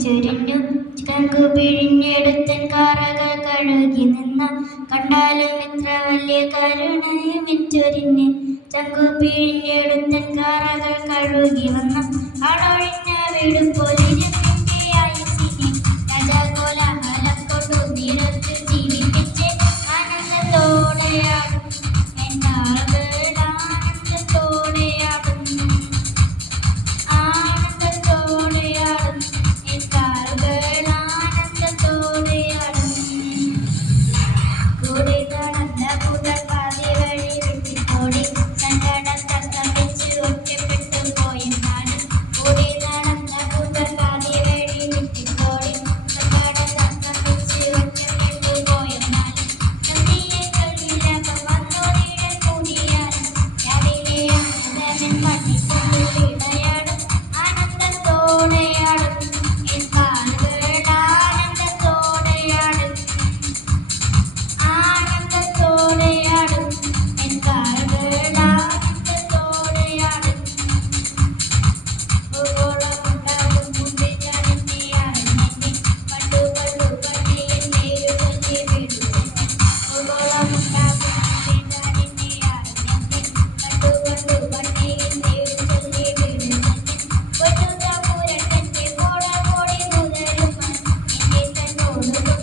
ചുരുന്നു ചങ്കു പിഴിഞ്ഞെടുത്തൻ കാറകൾ കഴുകി നിന്ന കണ്ടാലും ഇത്ര വലിയ കരുണയും ചൊരിഞ്ഞ് ചങ്കു പിഴിഞ്ഞെടുത്തൻ കാറകൾ കഴുകി വന്ന ആളൊഴിഞ്ഞ വീട് പോലിരുന്നു Thank you.